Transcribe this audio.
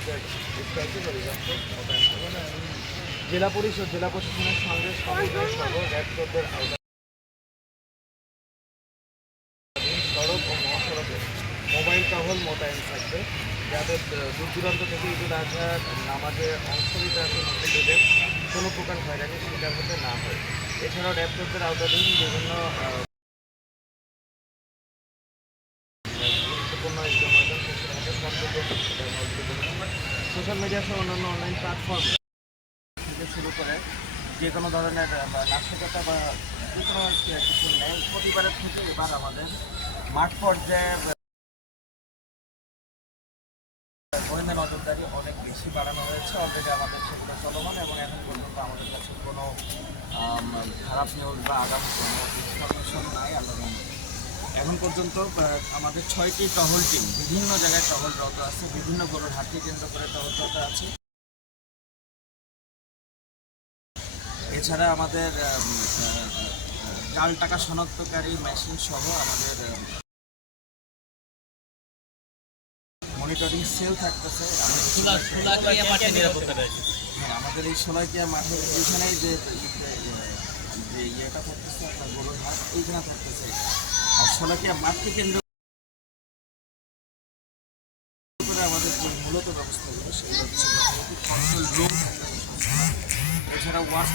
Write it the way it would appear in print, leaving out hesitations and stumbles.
আমাদের জেলা পরিষদ জেলা প্রশাসনের সঙ্গে সমন্বয় সহ র্যাবদের আওতাধীন সড়ক ও মহাসড়কে মোবাইল টহল মোতায়েন থাকবে, যাতে দূর দূরান্ত থেকে ঈদুল আজহার নামাজে অংশ নিতে আসে মুসল্লিদের কোনো প্রকার হয়রানির শিকার হতে না হয়। এছাড়াও র্যাবদের আওতাধীন বিভিন্ন গুরুত্বপূর্ণ সোশ্যাল মিডিয়া সহ অন্যান্য অনলাইন প্ল্যাটফর্ম থেকে শুরু করে যে কোনো ধরনের নাশকতা বা যে কোনো কিছু নেই, প্রতিবারের থেকে এবার আমাদের মাঠ পর্যায়ে গোয়েন্দা নজরদারি অনেক বেশি বাড়ানো হয়েছে। অলরেডি আমাদের সেগুলো চলমান এবং এখন পর্যন্ত আমাদের কাছে কোনো খারাপ নিউজ বা আগামী কোনো ইনফরমেশন নাই। এখন পর্যন্ত আমাদের 6টি টহল টিম বিভিন্ন জায়গায় টহলরত আছে, বিভিন্ন গরুর হাটকে কেন্দ্র করে টহলরত আছে। এছাড়া আমাদের জাল টাকা শনাক্তকারী মেশিন সহ আমাদের মনিটরিং সেল থাকতেছে। আমাদের এই শোলাকিয়া মাঠের এইখানেই যে ইয়েটা থাকতেছে আপনার গরুর হাট এইখানে থাকতেছে। আর শোলাকিয়া মাঠকে কেন্দ্র করে আমাদের যে মূলত ব্যবস্থাগুলো সেগুলো হচ্ছে কন্ট্রোল রুম, এছাড়া ওয়াশ